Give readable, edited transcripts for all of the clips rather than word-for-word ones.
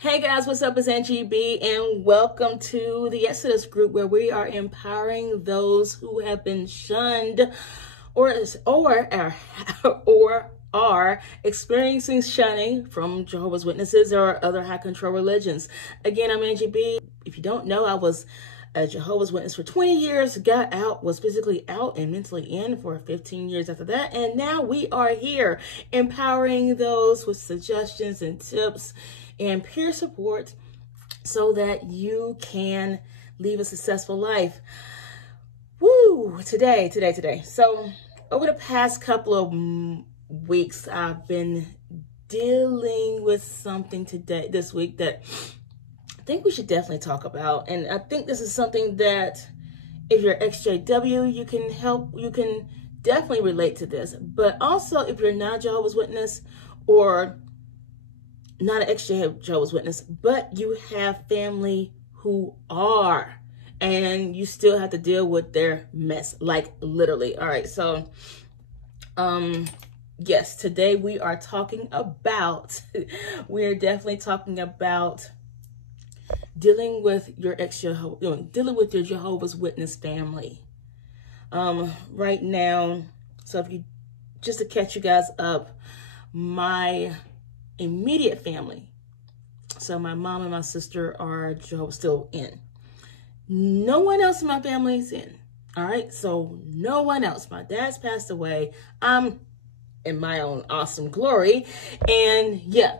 Hey guys, what's up? It's NGB and welcome to the Exodus group where we are empowering those who have been shunned or are experiencing shunning from Jehovah's Witnesses or other high control religions. Again, I'm NGB. If you don't know, I was a Jehovah's Witness for 20 years, got out, was physically out and mentally in for 15 years after that. And now we are here empowering those with suggestions and tips and peer support so that you can live a successful life. Woo! Today. So over the past couple of weeks, I've been dealing with something this week that I think we should definitely talk about. And I think this is something that if you're XJW, you can definitely relate to this. But also if you're not Jehovah's Witness or not an ex-Jehovah's Witness, but you have family who are, and you still have to deal with their mess, like literally. All right, so yes, today we are talking about, we're definitely talking about dealing with your dealing with your Jehovah's Witness family. Right now, so if you, just to catch you guys up, my immediate family, so my mom and my sister are still in. No one else in my family is in. All right, so no one else. My dad's passed away. I'm in my own awesome glory, and yeah,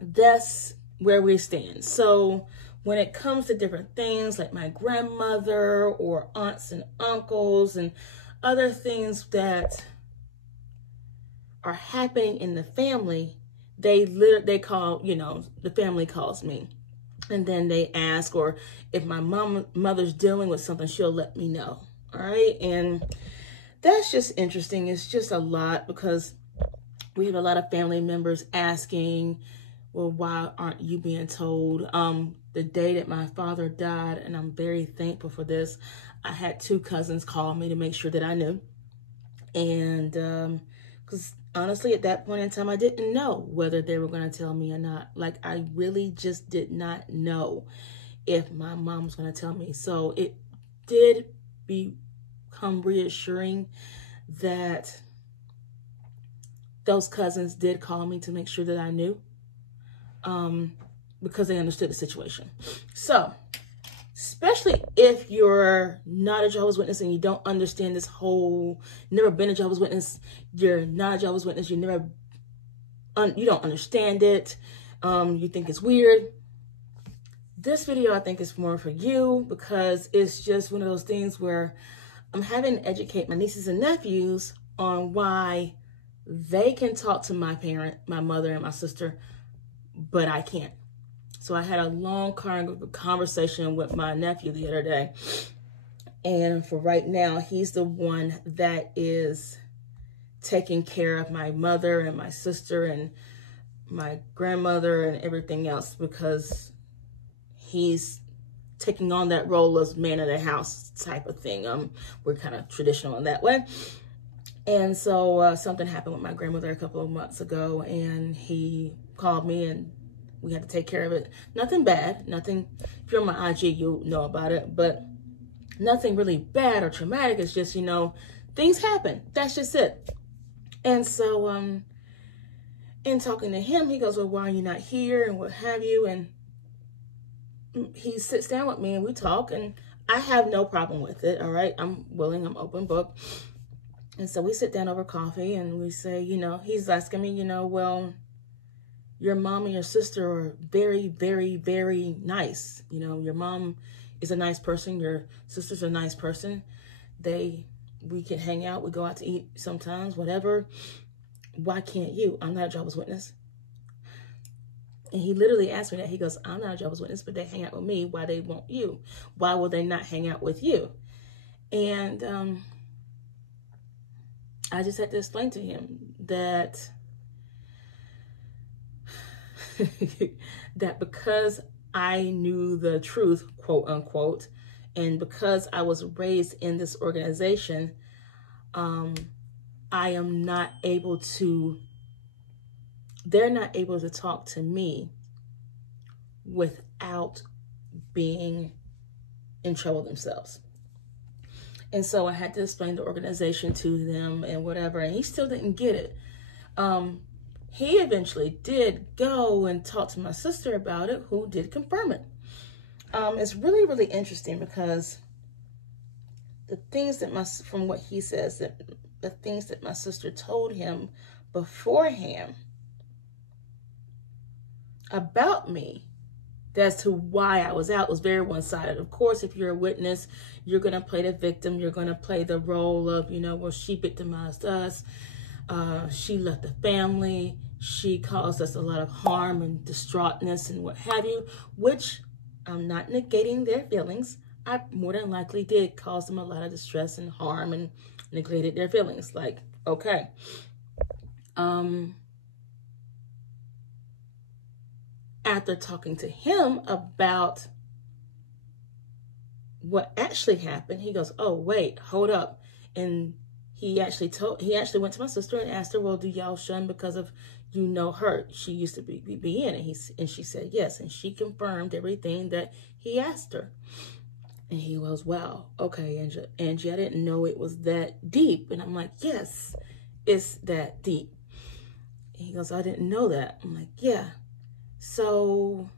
that's where we stand. So when it comes to different things like my grandmother or aunts and uncles and other things that are happening in the family, they call, the family calls me, and then they ask, or if my mother's dealing with something, she'll let me know. All right, and that's just interesting. It's just a lot because we have a lot of family members asking, well, why aren't you being told? The day that my father died, and I'm very thankful for this, I had 2 cousins call me to make sure that I knew. And because honestly, at that point in time, I didn't know whether they were going to tell me or not. Like, I really just did not know if my mom was going to tell me. So it did become reassuring that those cousins did call me to make sure that I knew, because they understood the situation. So, especially if you're not a Jehovah's Witness and you don't understand this whole, never been a Jehovah's Witness, you're not a Jehovah's Witness, you don't understand it, you think it's weird. This video, I think, is more for you because it's just one of those things where I'm having to educate my nieces and nephews on why they can talk to my mother and my sister, but I can't. So I had a long conversation with my nephew the other day. And for right now, he's the one that is taking care of my mother and my sister and my grandmother and everything else, because he's taking on that role as man of the house type of thing. We're kind of traditional in that way. And so something happened with my grandmother a couple of months ago, and he called me and we had to take care of it. Nothing bad, nothing, if you're on my IG, you'll know about it, but nothing really bad or traumatic. It's just, things happen. That's just it. And so in talking to him, he goes, well, why are you not here and what have you? And he sits down with me and we talk, and I have no problem with it. All right, I'm willing, I'm open book. And so we sit down over coffee and we say, he's asking me, well, your mom and your sister are very, very, very nice. Your mom is a nice person. Your sister's a nice person. We can hang out. We go out to eat sometimes, whatever. Why can't you? I'm not a Jehovah's Witness. And he literally asked me that. He goes, I'm not a Jehovah's Witness, but they hang out with me. Why they want you? Why will they not hang out with you? And I just had to explain to him that that because I knew the truth, quote unquote, and because I was raised in this organization, I am not able to, they're not able to talk to me without being in trouble themselves. And so I had to explain the organization to them and whatever, and he still didn't get it. He eventually did go and talk to my sister about it, who did confirm it. It's really, really interesting because the things that from what he says, that the things that my sister told him beforehand about me, as to why I was out, was very one-sided. Of course, if you're a witness, you're going to play the victim. You're going to play the role of, well, she victimized us. She left the family. She caused us a lot of harm and distraughtness and what have you, which I'm not negating their feelings. I more than likely did cause them a lot of distress and harm and neglected their feelings. Like, okay. After talking to him about what actually happened, he goes, oh, wait, hold up. And he actually went to my sister and asked her, well, do y'all shun because of, her? She used to be in it. And she said yes. And she confirmed everything that he asked her. And he goes, wow, okay, Angie, I didn't know it was that deep. And I'm like, yes, it's that deep. And he goes, I didn't know that. I'm like, yeah. So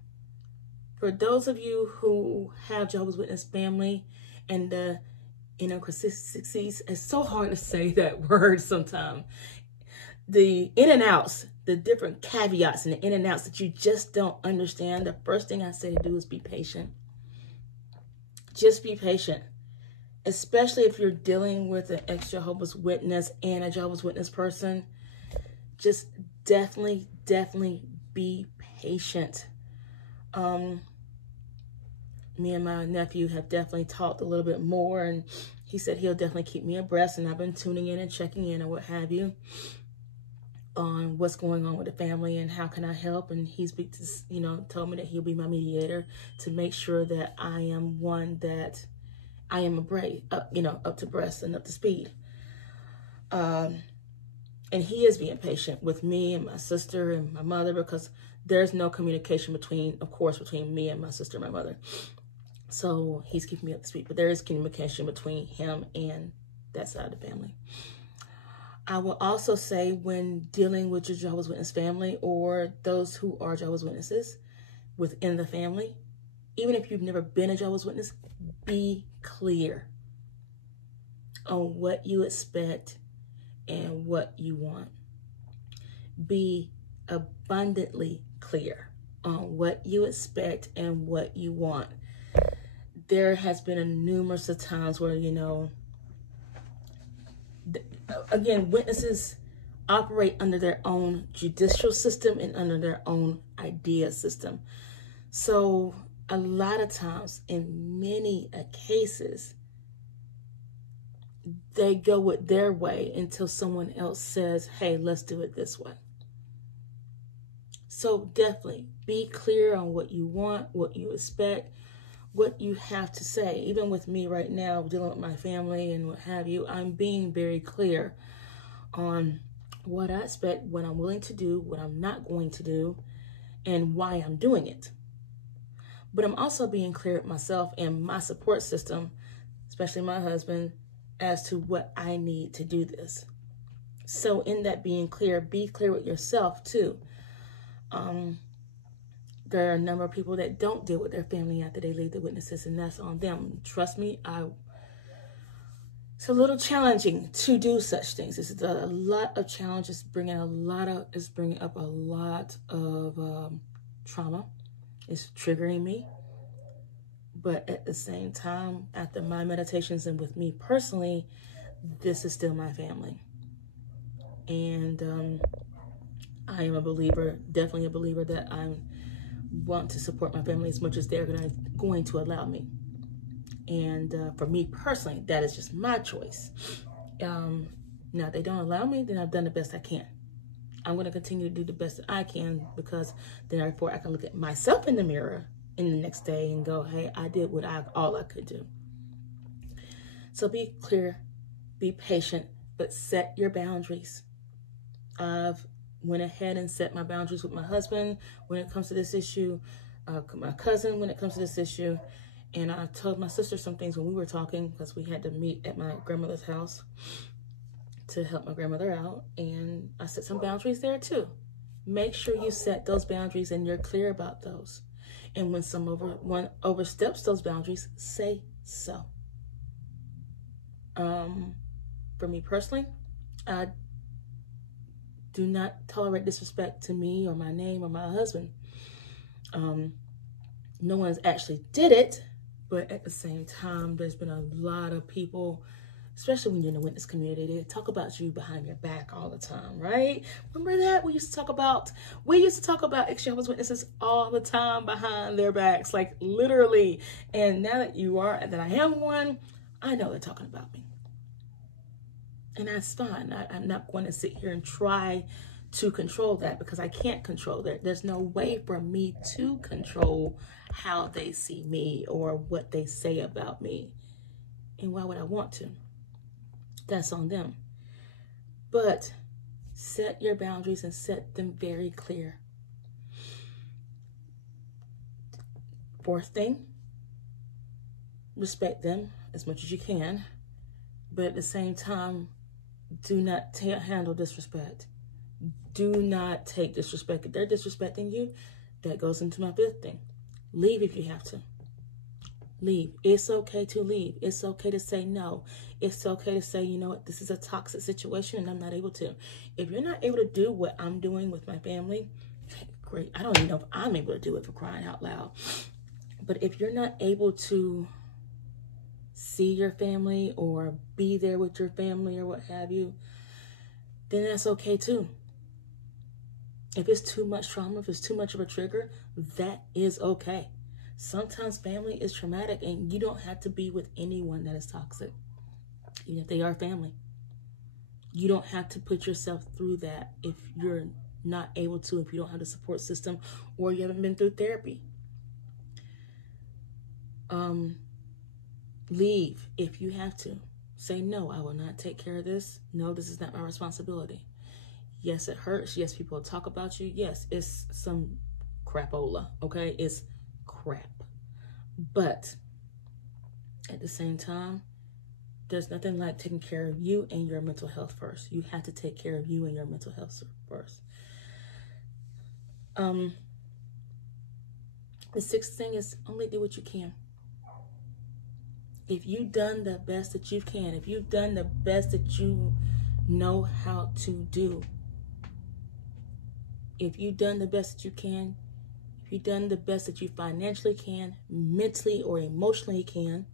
for those of you who have Jehovah's Witness family and the intricacies, it's so hard to say that word sometimes. The in and outs, the different caveats and the in and outs that you just don't understand. The first thing I say to do is be patient. Just be patient, especially if you're dealing with an ex-Jehovah's Witness and a Jehovah's Witness person. Just definitely be patient. Me and my nephew have definitely talked a little bit more, and he said he'll definitely keep me abreast, and I've been tuning in and checking in and what have you on what's going on with the family and how can I help. And he's told me that he'll be my mediator to make sure that I am one that I am up to breast and up to speed. And he is being patient with me and my sister and my mother, because there's no communication between me and my sister and my mother. So he's keeping me up to speed, but there is communication between him and that side of the family. I will also say, when dealing with your Jehovah's Witness family or those who are Jehovah's Witnesses within the family, even if you've never been a Jehovah's Witness, be clear on what you expect and what you want. Be abundantly clear on what you expect and what you want. There has been a numerous of times where, again, witnesses operate under their own judicial system and under their own idea system. So a lot of times, in many cases, they go with their way until someone else says, hey, let's do it this way. So definitely be clear on what you want, what you expect, what you have to say. Even with me right now, dealing with my family and what have you, I'm being very clear on what I expect, what I'm willing to do, what I'm not going to do, and why I'm doing it. But I'm also being clear with myself and my support system, especially my husband, as to what I need to do this. So in that being clear, be clear with yourself too. There are a number of people that don't deal with their family after they leave the witnesses, and that's on them. Trust me, it's a little challenging to do such things. This is a lot of challenges, bringing up a lot of trauma. It's triggering me. But at the same time, after my meditations and with me personally, this is still my family. And I am a believer, definitely a believer, that I want to support my family as much as they're going to allow me. And for me personally, that is just my choice. Now, if they don't allow me, then I've done the best I can. I'm going to continue to do the best that I can, because then therefore I can look at myself in the mirror in the next day and go, hey, I did all I could do. So be clear, be patient, but set your boundaries. I've went ahead and set my boundaries with my husband when it comes to this issue. my cousin when it comes to this issue. And I told my sister some things when we were talking, because we had to meet at my grandmother's house to help my grandmother out. And I set some boundaries there too. Make sure you set those boundaries and you're clear about those. And when one oversteps those boundaries, say so. For me personally, I do not tolerate disrespect to me or my name or my husband. No one's actually did it, but at the same time, there's been a lot of people, especially when you're in the witness community, they talk about you behind your back all the time, right? Remember that? We used to talk about ex-Jehovah's Witnesses all the time behind their backs, like literally. And now that I am one, I know they're talking about me. And that's fine. I'm not going to sit here and try to control that, because I can't control that. There's no way for me to control how they see me or what they say about me. And why would I want to? That's on them. But set your boundaries and set them very clear. Fourth thing, respect them as much as you can, but at the same time, do not handle disrespect. Do not take disrespect. If they're disrespecting you, that goes into my fifth thing. Leave if you have to. Leave. It's okay to leave. It's okay to say no. It's okay to say, you know what, this is a toxic situation and I'm not able to. If you're not able to do what I'm doing with my family, great. I don't even know if I'm able to do it, for crying out loud. But if you're not able to see your family or be there with your family or what have you, then that's okay too. If it's too much trauma, if it's too much of a trigger, that is okay. Sometimes family is traumatic and you don't have to be with anyone that is toxic, even if they are family. You don't have to put yourself through that if you're not able to, if you don't have the support system or you haven't been through therapy. Leave if you have to. Say, no, I will not take care of this. No, this is not my responsibility. Yes, it hurts. Yes, people talk about you. Yes, it's some crapola, okay? It's crap. But at the same time, there's nothing like taking care of you and your mental health first. You have to take care of you and your mental health first. The sixth thing is only do what you can. If you've done the best that you can, if you've done the best that you know how to do, if you've done the best that you can, if you've done the best that you financially can, mentally or emotionally can,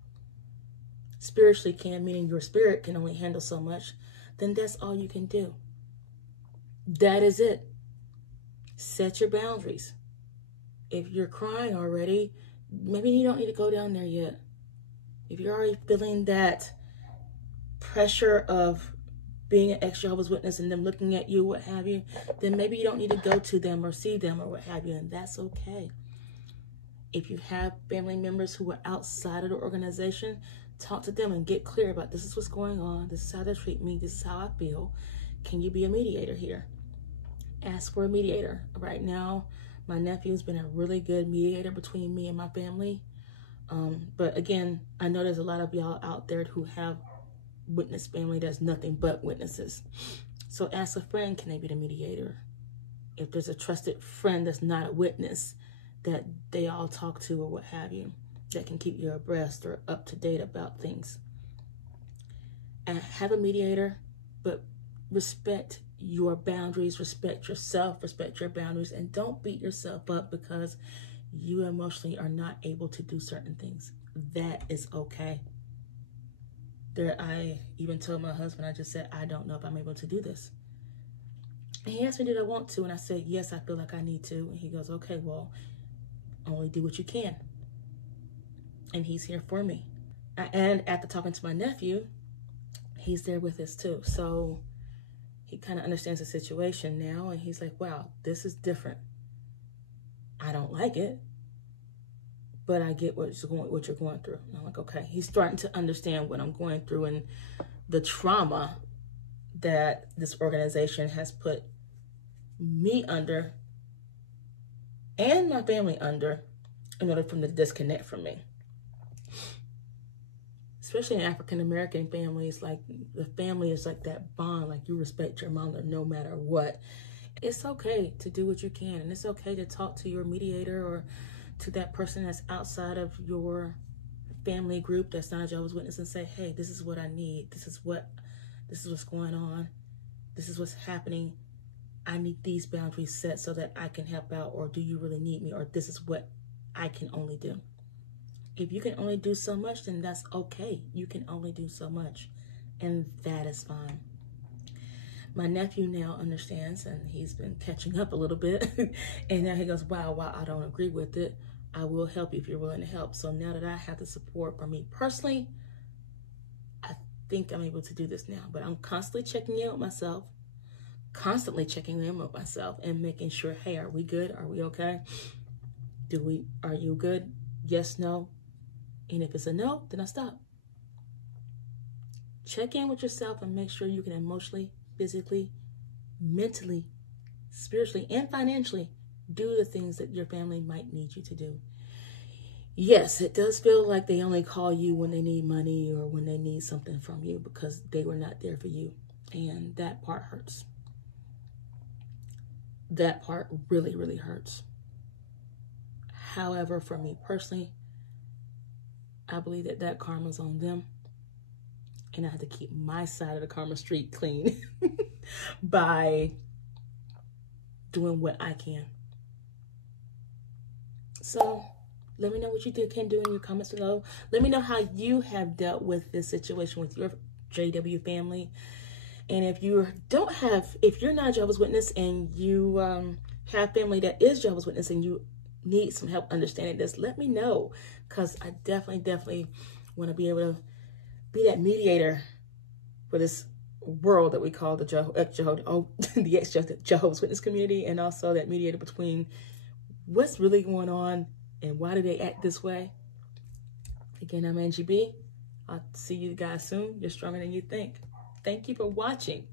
spiritually can, meaning your spirit can only handle so much, then that's all you can do. That is it. Set your boundaries. If you're crying already, maybe you don't need to go down there yet. If you're already feeling that pressure of being an ex-Jehovah's Witness and them looking at you, what have you, then maybe you don't need to go to them or see them or what have you, and that's okay. If you have family members who are outside of the organization, talk to them and get clear about this is what's going on, this is how they treat me, this is how I feel. Can you be a mediator here? Ask for a mediator. Right now, my nephew's been a really good mediator between me and my family. But again, I know there's a lot of y'all out there who have witness family that's nothing but witnesses. So ask a friend, can they be the mediator? If there's a trusted friend that's not a witness that they all talk to or what have you, that can keep you abreast or up to date about things. And have a mediator, but respect your boundaries, respect yourself, respect your boundaries, and don't beat yourself up because you emotionally are not able to do certain things. That is okay. I even told my husband, I just said, I don't know if I'm able to do this. And he asked me, did I want to? And I said, yes, I feel like I need to. And he goes, okay, well, only do what you can. And he's here for me. And after talking to my nephew, he's there with us too. So he kind of understands the situation now. And he's like, wow, this is different. I don't like it, but I get what you're going through. And I'm like, okay. He's starting to understand what I'm going through and the trauma that this organization has put me under and my family under in order for them to disconnect from me. Especially in African American families, like the family is like that bond, like you respect your mother no matter what. It's okay to do what you can, and it's okay to talk to your mediator or to that person that's outside of your family group that's not a Jehovah's Witness and say, hey, this is what I need. This is what's going on. This is what's happening. I need these boundaries set so that I can help out, or do you really need me, or this is what I can only do. If you can only do so much, then that's okay. You can only do so much, and that is fine. My nephew now understands, and he's been catching up a little bit. And now he goes, wow, I don't agree with it, I will help you if you're willing to help. So now that I have the support from me personally, I think I'm able to do this now. But I'm constantly checking in with myself, and making sure, hey, are we good? Are we okay? Are you good? Yes, no. And if it's a no, then I stop. Check in with yourself and make sure you can emotionally, physically, mentally, spiritually, and financially do the things that your family might need you to do. Yes, it does feel like they only call you when they need money or when they need something from you because they were not there for you. And that part hurts. That part really, really hurts. However, for me personally, I believe that karma's on them. And I have to keep my side of the karma street clean by doing what I can. So let me know what you can do in your comments below. Let me know how you have dealt with this situation with your JW family. And if you're not a Jehovah's Witness and you have family that is Jehovah's Witness and you need some help understanding this, let me know. Because I definitely want to be able to be that mediator for this world that we call the ex-Jehovah's Witness community, and also that mediator between what's really going on and why do they act this way. Again, I'm Angie B. I'll see you guys soon. You're stronger than you think. Thank you for watching.